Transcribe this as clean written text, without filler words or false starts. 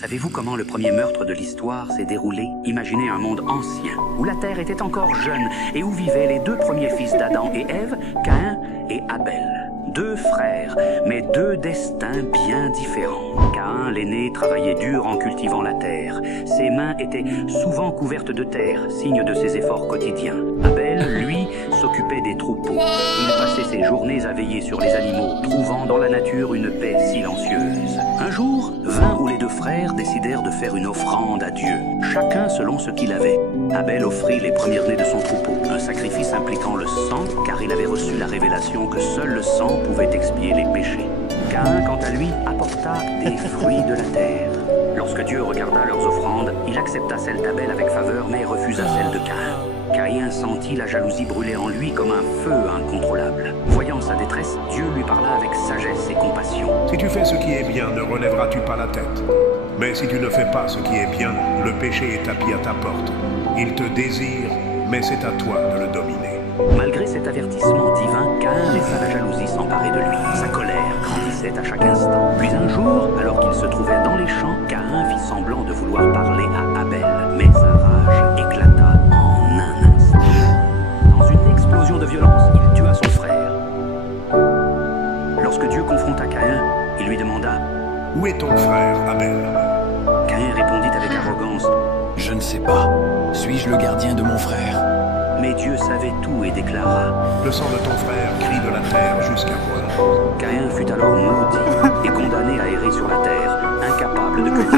Savez-vous comment le premier meurtre de l'histoire s'est déroulé? Imaginez un monde ancien, où la Terre était encore jeune et où vivaient les deux premiers fils d'Adam et Ève, Caïn et Abel. Deux frères, mais deux destins bien différents. Caïn, l'aîné, travaillait dur en cultivant la terre. Ses mains étaient souvent couvertes de terre, signe de ses efforts quotidiens. Abel, lui, s'occupait des troupeaux. Il passait ses journées à veiller sur les animaux, trouvant dans la nature une paix silencieuse. Un jour, vint où les deux frères décidèrent de faire une offrande à Dieu, chacun selon ce qu'il avait. Abel offrit les premiers-nés de son troupeau, un sacrifice impliquant le sang, car il avait reçu la révélation que seul le sang pouvait expier les péchés. Caïn, quant à lui, apporta des fruits de la terre. Lorsque Dieu regarda leurs offrandes, il accepta celle d'Abel avec faveur, mais refusa celle de Caïn. Caïn sentit la jalousie brûler en lui comme un feu incontrôlable. Voyant sa détresse, Dieu lui parla avec sagesse et compassion. Si tu fais ce qui est bien, ne relèveras-tu pas la tête? Mais si tu ne fais pas ce qui est bien, le péché est tapis à ta porte. Il te désire, mais c'est à toi de le dominer. Malgré cet avertissement divin, Caïn laissa la jalousie s'emparer de lui. Sa colère grandissait à chaque instant. Puis un jour, alors qu'il se trouvait dans les champs, Caïn fit semblant de vouloir parler à Abel. Mais sa rage éclata en un instant. Dans une explosion de violence, il tua son frère. Lorsque Dieu confronta Caïn, il lui demanda « Où est ton frère, Abel ?» Caïn répondit avec arrogance « Je ne sais pas. Suis-je le gardien de mon frère ?» Mais Dieu savait tout et déclara Le sang de ton frère crie de la terre jusqu'à moi. Caïn fut alors maudit et condamné à errer sur la terre, incapable de cultiver